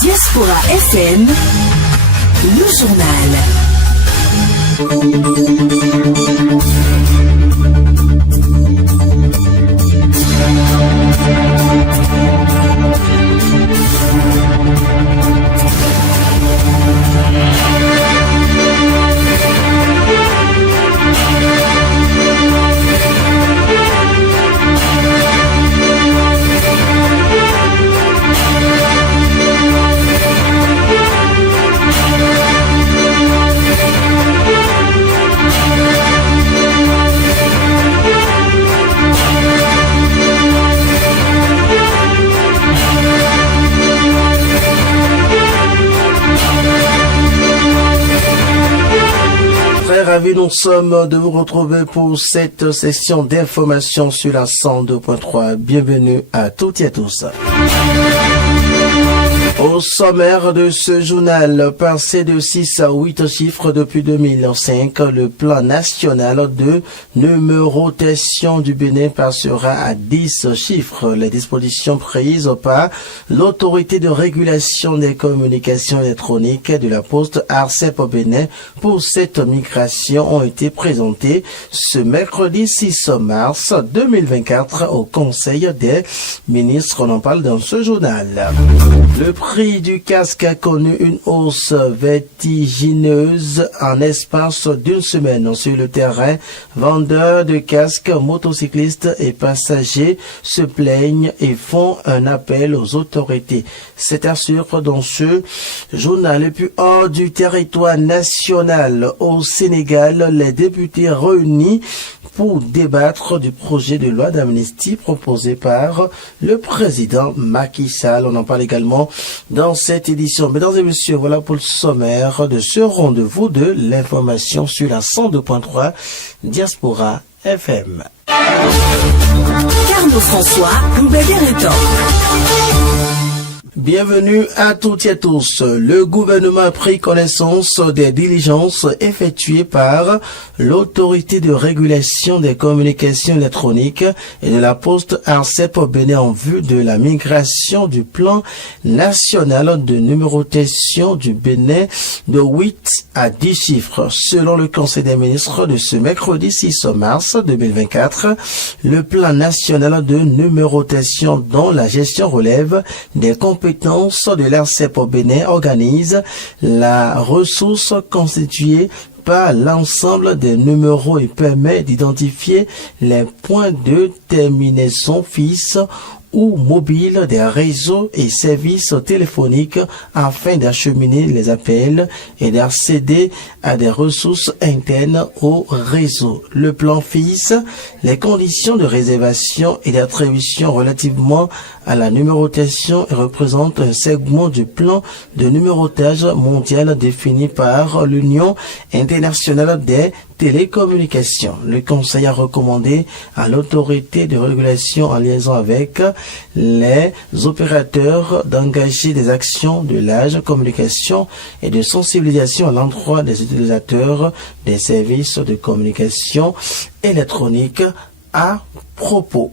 Diaspora FM, le journal. Ravi, nous sommes de vous retrouver pour cette session d'information sur la 102.3. Bienvenue à toutes et à tous. Au sommaire de ce journal, passé de 6 à 8 chiffres depuis 2005, le plan national de numérotation du Bénin passera à 10 chiffres. Les dispositions prises par l'autorité de régulation des communications électroniques de la Poste ARCEP au Bénin pour cette migration ont été présentées ce mercredi 6 mars 2024 au Conseil des ministres. On en parle dans ce journal. Le prix du casque a connu une hausse vertigineuse en espace d'une semaine. Sur le terrain, vendeurs de casques, motocyclistes et passagers se plaignent et font un appel aux autorités. C'est à suivre dans ce journal. Et puis hors du territoire national, au Sénégal, les députés réunis pour débattre du projet de loi d'amnistie proposé par le président Macky Sall. On en parle également dans cette édition. Mesdames et messieurs, voilà pour le sommaire de ce rendez-vous de l'information sur la 102.3 Diaspora FM. Carlo François, Loubet-Guéretan. Bienvenue à toutes et à tous. Le gouvernement a pris connaissance des diligences effectuées par l'autorité de régulation des communications électroniques et de la Poste ARCEP au Bénin en vue de la migration du plan national de numérotation du Bénin de 8 à 10 chiffres. Selon le Conseil des ministres de ce mercredi 6 mars 2024, le plan national de numérotation dont la gestion relève des compétences de l'ARCEP au Bénin organise la ressource constituée par l'ensemble des numéros et permet d'identifier les points de terminaison fixes ou mobiles des réseaux et services téléphoniques afin d'acheminer les appels et d'accéder à des ressources internes au réseau. Le plan fixe les conditions de réservation et d'attribution relativement à la numérotation et représente un segment du plan de numérotage mondial défini par l'Union internationale des télécommunications. Le Conseil a recommandé à l'autorité de régulation en liaison avec les opérateurs d'engager des actions de large communication et de sensibilisation à l'endroit des utilisateurs des services de communication électronique à propos.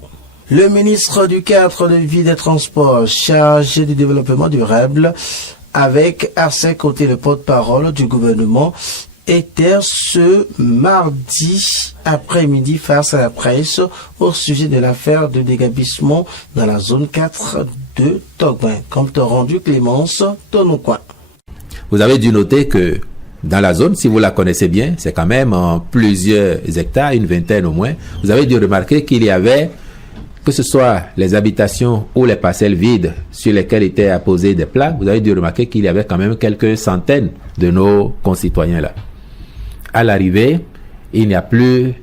Le ministre du Cadre de Vie des Transports chargé du développement durable avec à ses côtés le porte-parole du gouvernement était ce mardi après-midi face à la presse au sujet de l'affaire de dégabissement dans la zone 4 de Togouin. Compte rendu Clémence Tonoucoin. Vous avez dû noter que dans la zone, si vous la connaissez bien, c'est quand même en plusieurs hectares, une vingtaine au moins, vous avez dû remarquer qu'il y avait, que ce soit les habitations ou les parcelles vides sur lesquelles étaient apposés des plaques, vous avez dû remarquer qu'il y avait quand même quelques centaines de nos concitoyens là. À l'arrivée, il n'y a plus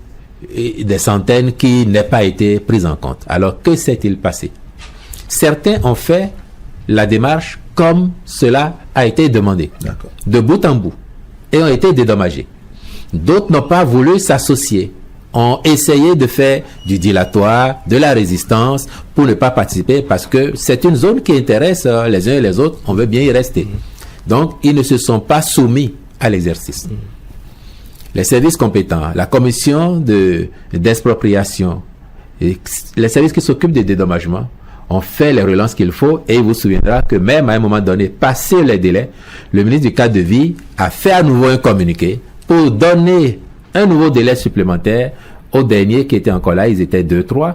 des centaines qui n'aient pas été prises en compte. Alors, que s'est-il passé? Certains ont fait la démarche comme cela a été demandé, de bout en bout, et ont été dédommagés. D'autres n'ont pas voulu s'associer, ont essayé de faire du dilatoire, de la résistance pour ne pas participer parce que c'est une zone qui intéresse les uns et les autres, on veut bien y rester. Donc, ils ne se sont pas soumis à l'exercice. Les services compétents, la commission d'expropriation, les services qui s'occupent des dédommagements on fait les relances qu'il faut, et il vous souviendra que même à un moment donné, passé les délais, le ministre du cadre de vie a fait à nouveau un communiqué pour donner un nouveau délai supplémentaire aux derniers qui étaient encore là, ils étaient 2-3,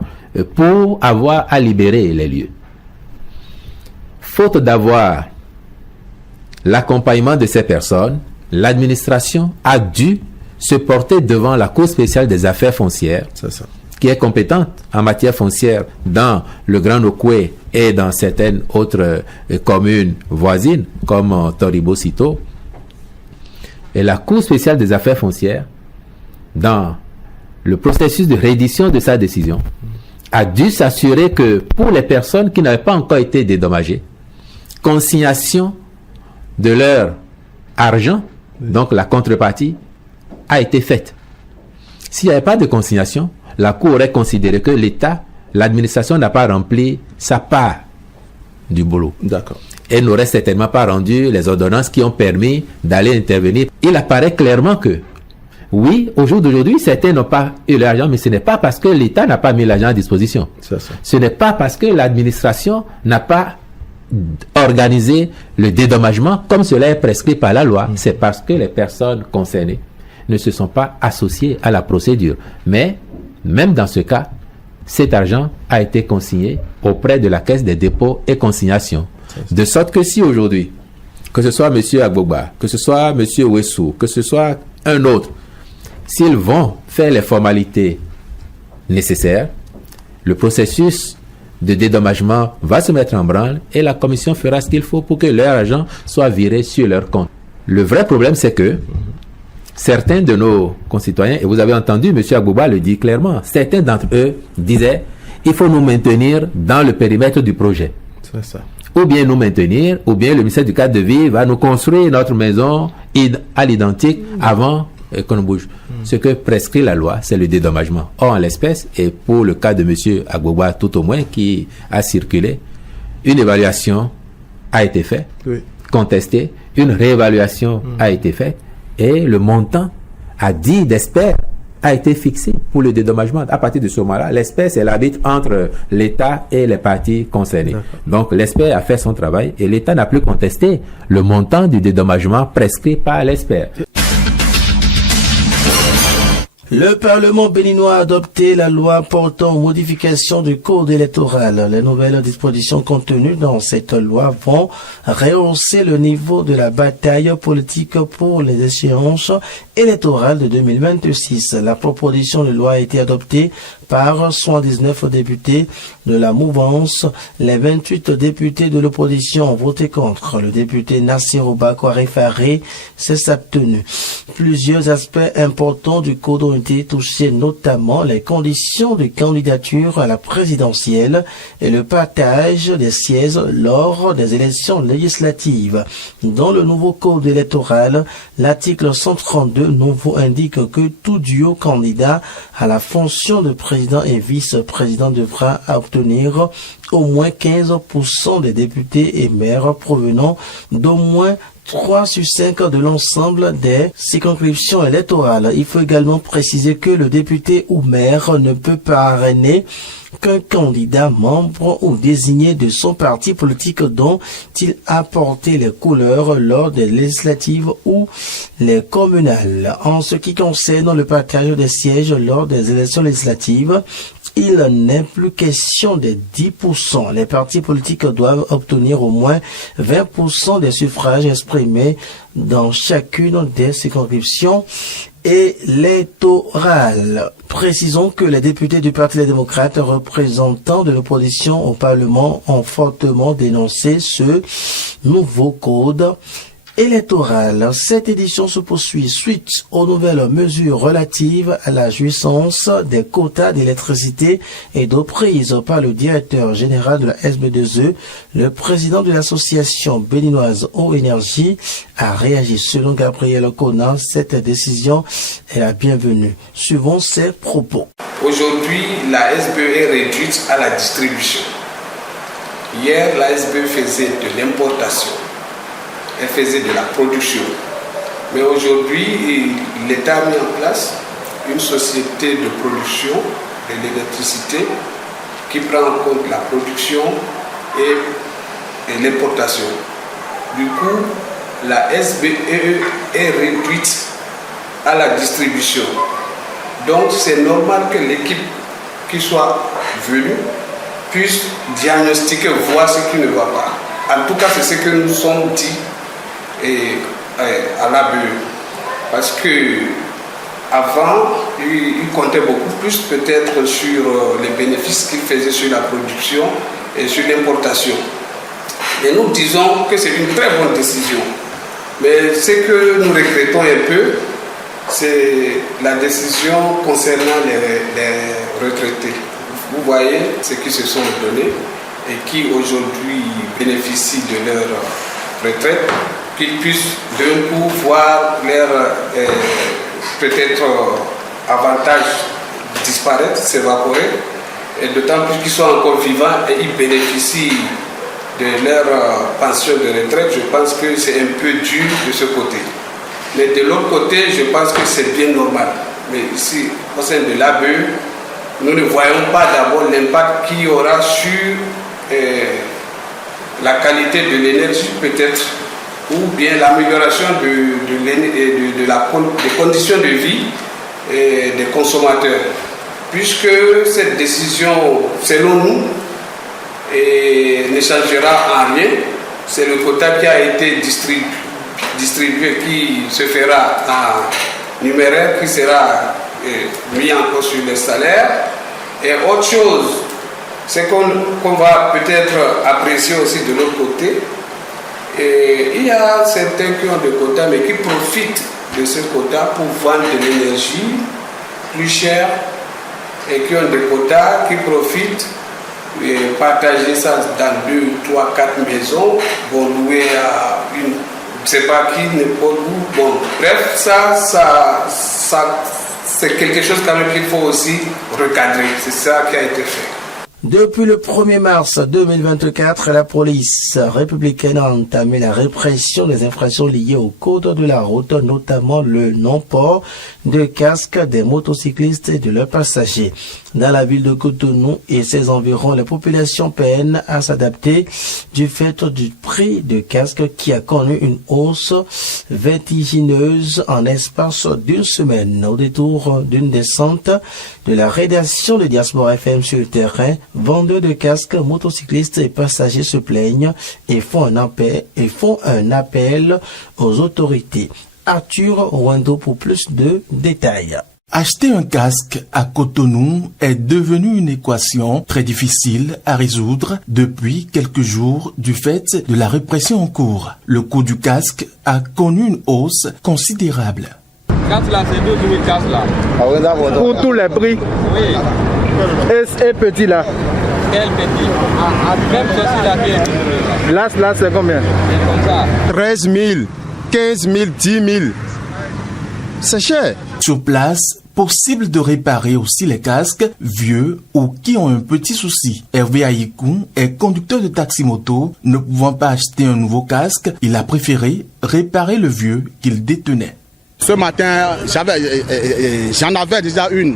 pour avoir à libérer les lieux. Faute d'avoir l'accompagnement de ces personnes, l'administration a dû se porter devant la Cour spéciale des affaires foncières, qui est compétente en matière foncière dans le Grand Okoué et dans certaines autres communes voisines, comme Toribo-Sito. Et la Cour spéciale des affaires foncières, dans le processus de réédition de sa décision, a dû s'assurer que pour les personnes qui n'avaient pas encore été dédommagées, consignation de leur argent, donc la contrepartie, a été faite. S'il n'y avait pas de consignation, la Cour aurait considéré que l'État, l'administration n'a pas rempli sa part du boulot. D'accord. Et n'aurait certainement pas rendu les ordonnances qui ont permis d'aller intervenir. Il apparaît clairement que, oui, au jour d'aujourd'hui, certains n'ont pas eu l'argent, mais ce n'est pas parce que l'État n'a pas mis l'argent à disposition. Ce n'est pas parce que l'administration n'a pas organisé le dédommagement comme cela est prescrit par la loi. C'est parce que les personnes concernées ne se sont pas associées à la procédure. Mais, même dans ce cas, cet argent a été consigné auprès de la Caisse des dépôts et consignations. De sorte que si aujourd'hui, que ce soit M. Agbogba, que ce soit M. Ouessou, que ce soit un autre, s'ils vont faire les formalités nécessaires, le processus de dédommagement va se mettre en branle et la commission fera ce qu'il faut pour que leur argent soit viré sur leur compte. Le vrai problème, c'est que certains de nos concitoyens, et vous avez entendu M. Agbogba le dire clairement, certains d'entre eux disaient il faut nous maintenir dans le périmètre du projet. C'est ça. Ou bien nous maintenir, ou bien le ministère du cadre de vie va nous construire notre maison à l'identique avant qu'on bouge. Ce que prescrit la loi, c'est le dédommagement. Or, en l'espèce, et pour le cas de M. Agbogba tout au moins, qui a circulé, une évaluation a été faite, contestée, une réévaluation a été faite, et le montant à 10 d'espère a été fixé pour le dédommagement. À partir de ce moment-là, l'espèce est l'arbitre entre l'État et les parties concernées. Donc, l'espère a fait son travail et l'État n'a plus contesté le montant du dédommagement prescrit par l'espère. Le Parlement béninois a adopté la loi portant modification du code électoral. Les nouvelles dispositions contenues dans cette loi vont rehausser le niveau de la bataille politique pour les échéances électorales de 2026. La proposition de loi a été adoptée par 119 députés de la mouvance. Les 28 députés de l'opposition ont voté contre. Le député Nassir Obakwari Faré s'est abstenu. Plusieurs aspects importants du code ont été touchés, notamment les conditions de candidature à la présidentielle et le partage des sièges lors des élections législatives. Dans le nouveau code électoral, l'article 132 nouveau indique que tout duo candidat à la fonction de président et vice-président devra obtenir au moins 15% des députés et maires provenant d'au moins 3 sur 5 de l'ensemble des circonscriptions électorales. Il faut également préciser que le député ou maire ne peut parrainer qu'un candidat membre ou désigné de son parti politique dont il a porté les couleurs lors des législatives ou les communales. En ce qui concerne le partage des sièges lors des élections législatives, il n'est plus question des 10%. Les partis politiques doivent obtenir au moins 20% des suffrages exprimés dans chacune des circonscriptions électorales. Précisons que les députés du Parti des démocrates représentants de l'opposition au Parlement ont fortement dénoncé ce nouveau code électoral. Cette édition se poursuit suite aux nouvelles mesures relatives à la jouissance des quotas d'électricité et d'eau prises par le directeur général de la SB2E. Le président de l'association béninoise Eau Énergie a réagi. Selon Gabriel Conan, cette décision est la bienvenue. Suivons ses propos. Aujourd'hui, la SBE est réduite à la distribution. Hier, la SBE faisait de l'importation. Elle faisait de la production. Mais aujourd'hui, l'État a mis en place une société de production de l'électricité qui prend en compte la production et l'importation. Du coup, la SBEE est réduite à la distribution. Donc c'est normal que l'équipe qui soit venue puisse diagnostiquer, voir ce qui ne va pas. En tout cas, c'est ce que nous sommes dit à l'ABE. Parce que avant, il comptait beaucoup plus peut-être sur les bénéfices qu'il faisait sur la production et sur l'importation. Et nous disons que c'est une très bonne décision. Mais ce que nous regrettons un peu, c'est la décision concernant les retraités. Vous voyez ceux qui se sont donnés et qui aujourd'hui bénéficient de leur retraite, qu'ils puissent d'un coup voir leur peut-être avantages disparaître, s'évaporer, et d'autant plus qu'ils sont encore vivants et ils bénéficient de leur pension de retraite. Je pense que c'est un peu dur de ce côté. Mais de l'autre côté, je pense que c'est bien normal. Mais ici, au sein de l'ABE, nous ne voyons pas d'abord l'impact qu'il y aura sur la qualité de l'énergie peut-être, ou bien l'amélioration des conditions de vie des consommateurs. Puisque cette décision, selon nous, ne changera en rien. C'est le quota qui a été distribué qui se fera en numéraire, qui sera mis encore sur les salaires. Et autre chose, c'est qu'on va peut-être apprécier aussi de l'autre côté. Et il y a certains qui ont des quotas, mais qui profitent de ces quotas pour vendre de l'énergie plus chère, et qui ont des quotas qui profitent et partager ça dans 2, 3, 4 maisons, vont louer à une, je ne sais pas qui, n'importe où. Bon, bref, ça c'est quelque chose quand même qu'il faut aussi recadrer. C'est ça qui a été fait. Depuis le 1er mars 2024, la police républicaine a entamé la répression des infractions liées au code de la route, notamment le non-port de casque des motocyclistes et de leurs passagers. Dans la ville de Cotonou et ses environs, la population peinent à s'adapter du fait du prix de casque qui a connu une hausse vertigineuse en l'espace d'une semaine. Au détour d'une descente de la rédaction de Diaspora FM sur le terrain, vendeurs de casques, motocyclistes et passagers se plaignent et font un appel aux autorités. Arthur Wendo pour plus de détails. Acheter un casque à Cotonou est devenu une équation très difficile à résoudre depuis quelques jours du fait de la répression en cours. Le coût du casque a connu une hausse considérable. Casque là, c'est 12 000 casques là. Pour tous les prix. Oui. Et petit là. Quel petit? Même ceci là qui est. Là c'est combien? C'est comme ça. 13 000, 15 000, 10 000. C'est cher. Sur place, possible de réparer aussi les casques vieux ou qui ont un petit souci. Hervé Aïkou est conducteur de taxi-moto. Ne pouvant pas acheter un nouveau casque, il a préféré réparer le vieux qu'il détenait. Ce matin, j'en avais déjà une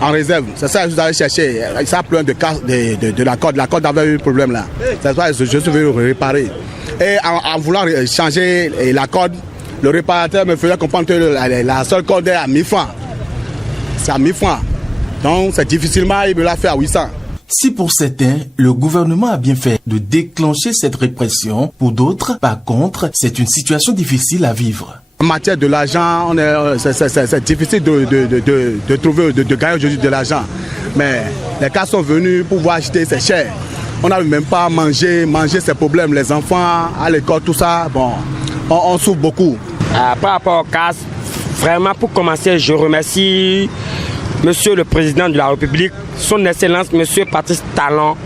en réserve. C'est ça que je vous avais cherché. Ça a plein de casques de la corde. La corde avait eu un problème là. C'est ça que je suis venu réparer. Et en voulant changer la corde, le réparateur me faisait comprendre que la seule corde est à 1000 francs. C'est à 1000 francs. Donc c'est difficilement, il me l'a fait à 800. Si pour certains, le gouvernement a bien fait de déclencher cette répression, pour d'autres, par contre, c'est une situation difficile à vivre. En matière de l'argent, c'est difficile de trouver, de gagner aujourd'hui de l'argent. Mais les cas sont venus pour pouvoir acheter, c'est cher. On n'arrive même pas à manger ses problèmes, les enfants, à l'école, tout ça. Bon, on souffre beaucoup. Par rapport au casque, vraiment pour commencer, je remercie Monsieur le Président de la République, Son Excellence Monsieur Patrice Talon,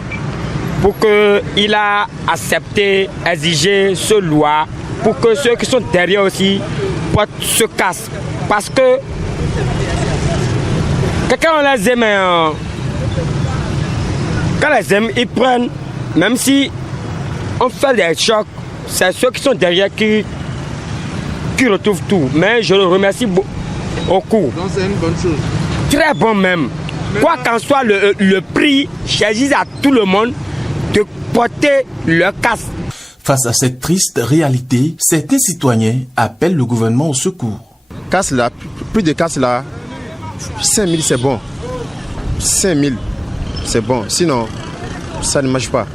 pour qu'il a accepté, exigé ce loi, pour que ceux qui sont derrière aussi portent ce casque. Parce que quand on les aime, quand les aime, ils prennent, même si on fait des chocs, c'est ceux qui sont derrière qui retrouvent tout. Mais je le remercie beaucoup. Donc c'est une bonne chose. Très bon même. quoi qu'en soit le prix, j'agis à tout le monde de porter leur casque. Face à cette triste réalité, certains citoyens appellent le gouvernement au secours. Casse là, plus de casse là, 5 000 c'est bon. 5 000 c'est bon, sinon ça ne marche pas.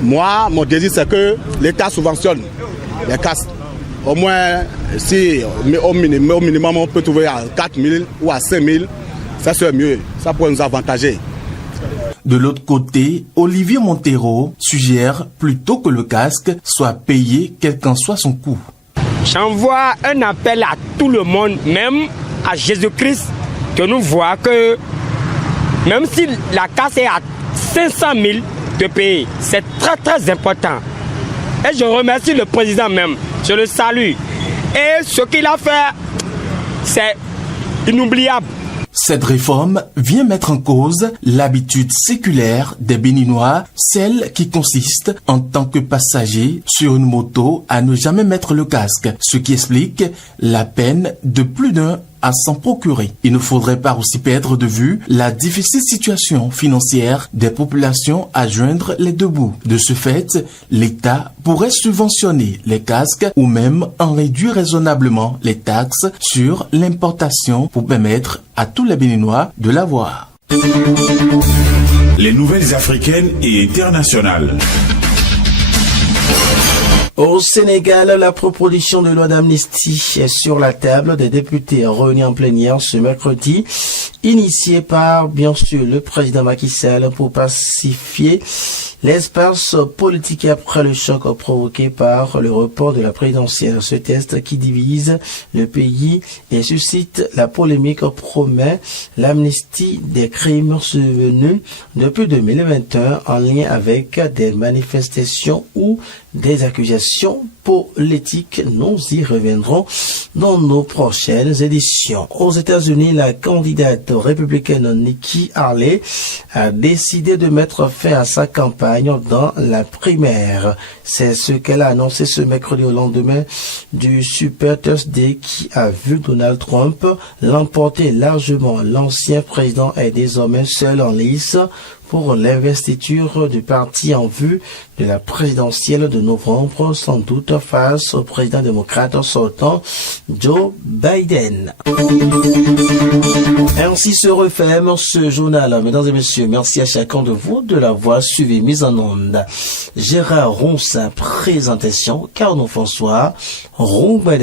Moi, mon désir c'est que l'État subventionne les casques. Au moins, si au minimum on peut trouver à 4 000 ou à 5 000, ça serait mieux, ça pourrait nous avantager. De l'autre côté, Olivier Montero suggère plutôt que le casque soit payé quel qu'en soit son coût. J'envoie un appel à tout le monde, même à Jésus-Christ, que nous voyons que même si la casse est à 500 000 de payer, c'est très très important. Et je remercie le président même, je le salue. Et ce qu'il a fait, c'est inoubliable. Cette réforme vient mettre en cause l'habitude séculaire des Béninois, celle qui consiste en tant que passager sur une moto à ne jamais mettre le casque, ce qui explique la peine de plus d'un à s'en procurer. Il ne faudrait pas aussi perdre de vue la difficile situation financière des populations à joindre les deux bouts. De ce fait, l'État pourrait subventionner les casques ou même en réduire raisonnablement les taxes sur l'importation pour permettre à tous les Béninois de l'avoir. Les nouvelles africaines et internationales. Au Sénégal, la proposition de loi d'amnistie est sur la table des députés réunis en plénière ce mercredi, initiée par, bien sûr, le président Macky Sall pour pacifier l'espace politique après le choc provoqué par le report de la présidentielle. Ce test qui divise le pays et suscite la polémique promet l'amnistie des crimes survenus depuis 2021 en lien avec des manifestations ou des accusations politiques. Nous y reviendrons dans nos prochaines éditions. Aux États-Unis, la candidate républicaine Nikki Haley a décidé de mettre fin à sa campagne dans la primaire. C'est ce qu'elle a annoncé ce mercredi au lendemain du Super Tuesday qui a vu Donald Trump l'emporter largement. L'ancien président est désormais seul en lice pour l'investiture du parti en vue de la présidentielle de novembre, sans doute face au président démocrate sortant Joe Biden. Ainsi se referme ce journal. Mesdames et messieurs, merci à chacun de vous de l'avoir suivi, mise en onde. Gérard Ronsin, présentation, Carnot François, Roubaix